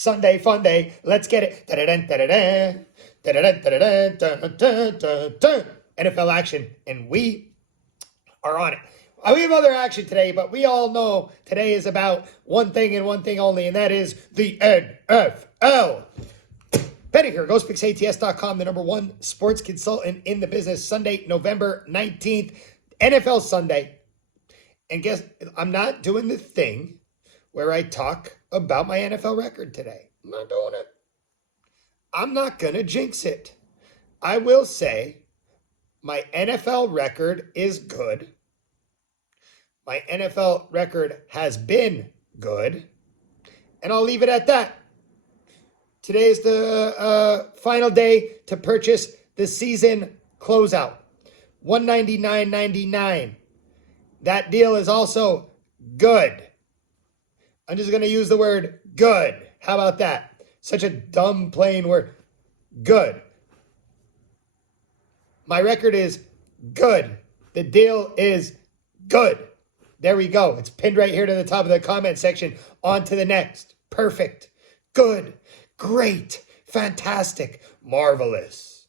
Sunday Funday. Let's get it. Da-da-dun, da-da-dun, da-da-dun, da-da-dun, dun, dun, dun, dun. NFL action, and we are on it. We have other action today, but we all know today is about one thing and one thing only, and that is the NFL. Betting here, GhostPicksATS.com, the #1 sports consultant in the business. Sunday, November 19th, NFL Sunday. And guess, I'm not doing the thing where I talk about my NFL record today. I'm not doing it. I'm not going to jinx it. I will say my NFL record is good. My NFL record has been good. And I'll leave it at that. Today is the final day to purchase the season closeout. $199.99. That deal is also good. I'm just going to use the word good. How about that? Such a dumb, plain word. Good. My record is good. The deal is good. There we go. It's pinned right here to the top of the comment section. On to the next. Perfect. Good. Great. Fantastic. Marvelous.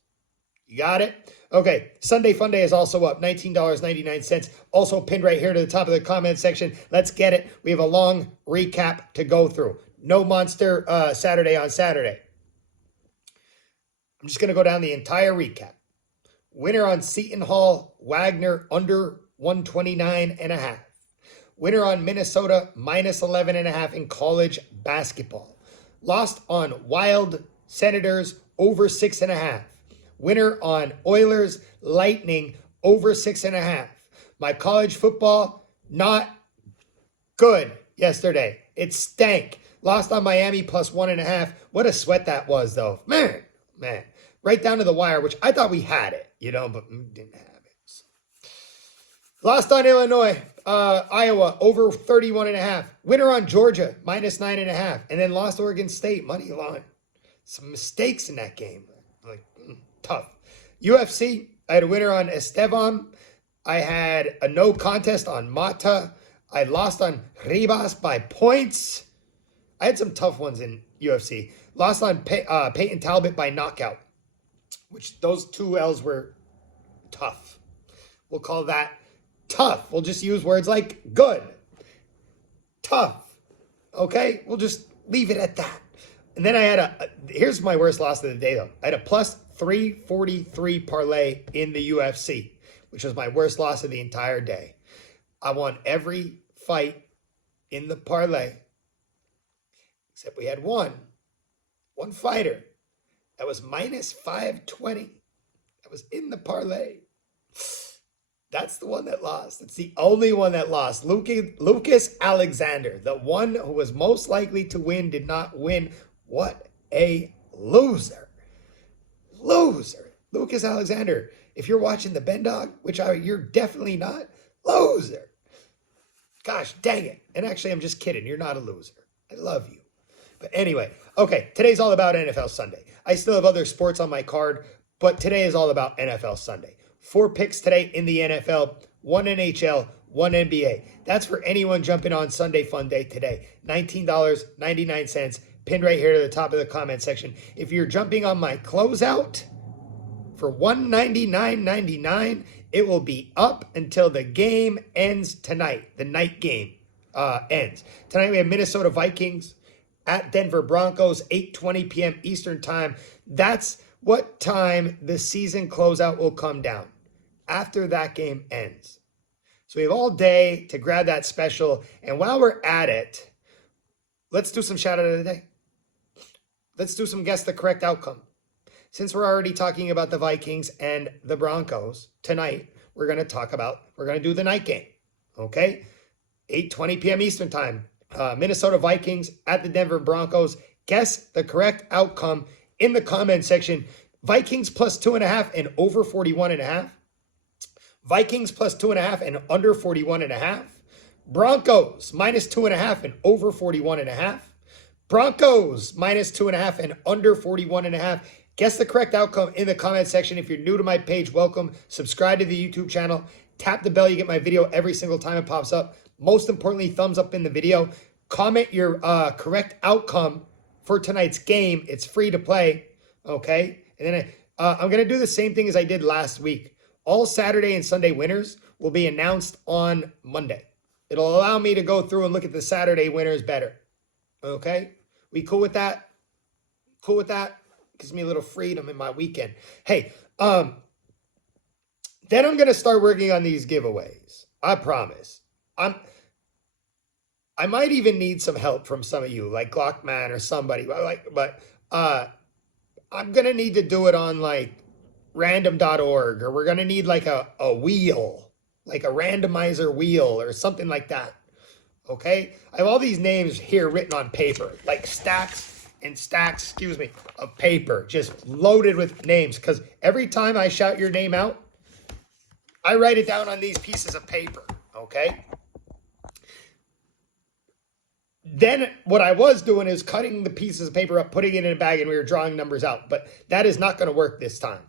You got it? Okay. Sunday Funday is also up. $19.99. Also pinned right here to the top of the comment section. Let's get it. We have a long recap to go through. No Monster Saturday on Saturday. I'm just going to go down the entire recap. Winner on Seton Hall, Wagner under 129.5. Winner on Minnesota, -11.5 in college basketball. Lost on Wild Senators, over 6.5. Winner on Oilers, Lightning, over 6.5. My college football, not good yesterday. It stank. Lost on Miami, +1.5. What a sweat that was, though. Man. Right down to the wire, which I thought we had it, but didn't have it. So. Lost on Illinois, Iowa, over 31.5. Winner on Georgia, -9.5. And then lost Oregon State, money line. Some mistakes in that game. Tough. UFC, I had a winner on Esteban. I had a no contest on Mata. I lost on Ribas by points. I had some tough ones in UFC. Lost on Peyton Talbot by knockout, which those two L's were tough. We'll call that tough. We'll just use words like good, tough. Okay? We'll just leave it at that. And then I had here's my worst loss of the day, though. I had a +343 parlay in the UFC, which was my worst loss of the entire day. I won every fight in the parlay, except we had one fighter that was -520. That was in the parlay. That's the one that lost. It's the only one that lost. Lucas Alexander, the one who was most likely to win, did not win. What a loser. Loser. Lucas Alexander, if you're watching the Ben Dog, which you're definitely not, loser. Gosh, dang it. And actually, I'm just kidding. You're not a loser. I love you. But anyway, okay, today's all about NFL Sunday. I still have other sports on my card, but today is all about NFL Sunday. 4 picks today in the NFL, 1 NHL, 1 NBA. That's for anyone jumping on Sunday Fun Day today. $19.99, pinned right here to the top of the comment section. If you're jumping on my closeout for $199.99, it will be up until the game ends tonight. The night game ends. Tonight we have Minnesota Vikings at Denver Broncos, 8:20 p.m. Eastern time. That's what time the season closeout will come down, after that game ends. So we have all day to grab that special. And while we're at it, let's do some shout out of the day. Let's do some guess the correct outcome. Since we're already talking about the Vikings and the Broncos, tonight we're going to do the night game. Okay? 8:20 p.m. Eastern time. Minnesota Vikings at the Denver Broncos. Guess the correct outcome in the comment section. Vikings +2.5 and over 41.5. Vikings +2.5 and under 41.5. Broncos -2.5 and over 41.5. Broncos -2.5 and under 41.5. Guess the correct outcome in the comment section. If you're new to my page, welcome. Subscribe to the YouTube channel. Tap the bell. You get my video every single time it pops up. Most importantly, thumbs up in the video. Comment your correct outcome for tonight's game. It's free to play. Okay. And then I'm going to do the same thing as I did last week. All Saturday and Sunday winners will be announced on Monday. It'll allow me to go through and look at the Saturday winners better. Okay. We cool with that? Cool with that? Gives me a little freedom in my weekend. Hey, then I'm going to start working on these giveaways. I promise. I might even need some help from some of you, like Glockman or somebody. But I'm going to need to do it on like random.org, or we're going to need like a wheel, like a randomizer wheel or something like that. Okay? I have all these names here written on paper, like stacks and stacks, of paper, just loaded with names. Because every time I shout your name out, I write it down on these pieces of paper. Okay? Then what I was doing is cutting the pieces of paper up, putting it in a bag, and we were drawing numbers out. But that is not going to work this time.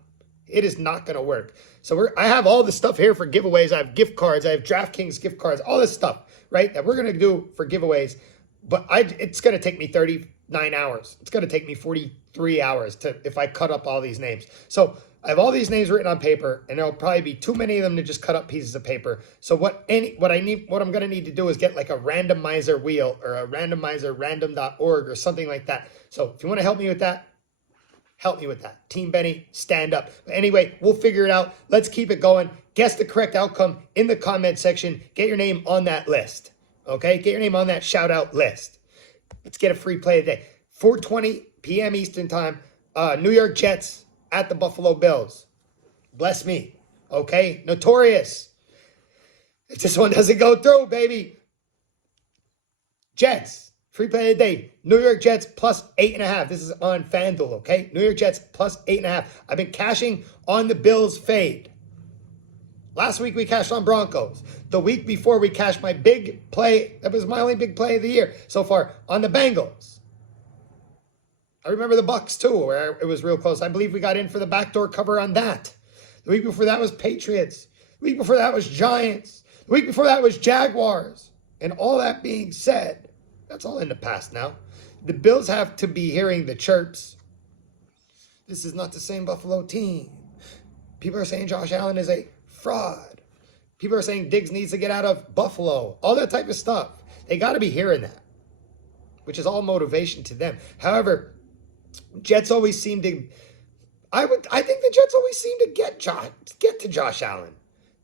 It is not going to work. So I have all the stuff here for giveaways. I have gift cards. I have DraftKings gift cards, all this stuff, right, that we're going to do for giveaways. But it's going to take me 39 hours. It's going to take me 43 hours if I cut up all these names. So I have all these names written on paper, and there'll probably be too many of them to just cut up pieces of paper. So what I'm going to need to do is get like a randomizer wheel or a randomizer random.org or something like that. So if you want to help me with that, help me with that. Team Benny, stand up. But anyway, we'll figure it out. Let's keep it going. Guess the correct outcome in the comment section. Get your name on that list. Okay? Get your name on that shout out list. Let's get a free play today. 4:20 p.m. Eastern time. New York Jets at the Buffalo Bills. Bless me. Okay? Notorious. If this one doesn't go through, baby. Jets. Free play of the day. New York Jets plus 8.5. This is on FanDuel, okay? New York Jets plus 8.5. I've been cashing on the Bills fade. Last week we cashed on Broncos. The week before we cashed my big play. That was my only big play of the year so far on the Bengals. I remember the Bucks too, where it was real close. I believe we got in for the backdoor cover on that. The week before that was Patriots. The week before that was Giants. The week before that was Jaguars. And all that being said, that's all in the past now. The Bills have to be hearing the chirps. This is not the same Buffalo team. People are saying Josh Allen is a fraud. People are saying Diggs needs to get out of Buffalo. All that type of stuff. They got to be hearing that, which is all motivation to them. However, Jets always seem to. I think the Jets always seem to get to Josh Allen.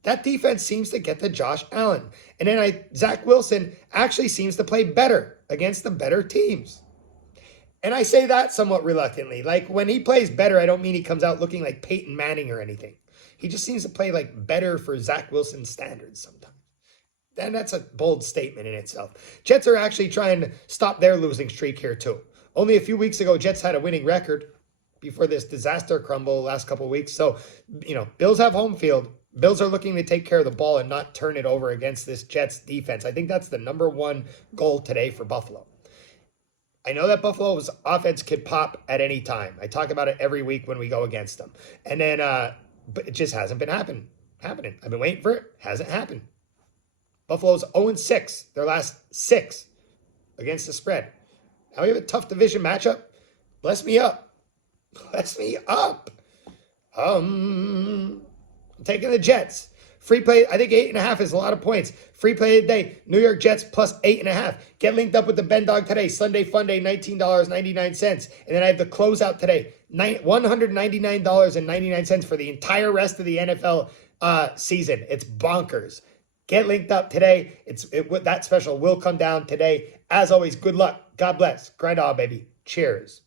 That defense seems to get to Josh Allen. And then Zach Wilson actually seems to play better against the better teams. And I say that somewhat reluctantly. Like, when he plays better, I don't mean he comes out looking like Peyton Manning or anything. He just seems to play like better for Zach Wilson's standards sometimes. And that's a bold statement in itself. Jets are actually trying to stop their losing streak here too. Only a few weeks ago, Jets had a winning record before this disaster crumble last couple of weeks. So, Bills have home field. Bills are looking to take care of the ball and not turn it over against this Jets defense. I think that's the number one goal today for Buffalo. I know that Buffalo's offense could pop at any time. I talk about it every week when we go against them. And then, but it just hasn't been happening. I've been waiting for it. Hasn't happened. Buffalo's 0-6, their last 6 against the spread. Now we have a tough division matchup. Bless me up. Bless me up. I'm taking the Jets. Free play, I think 8.5 is a lot of points. Free play of the day, New York Jets plus 8.5. Get linked up with the Ben Dog today. Sunday Funday, $19.99. And then I have the closeout today, $199.99 for the entire rest of the NFL season. It's bonkers. Get linked up today. That special will come down today. As always, good luck. God bless. Grind on, baby. Cheers.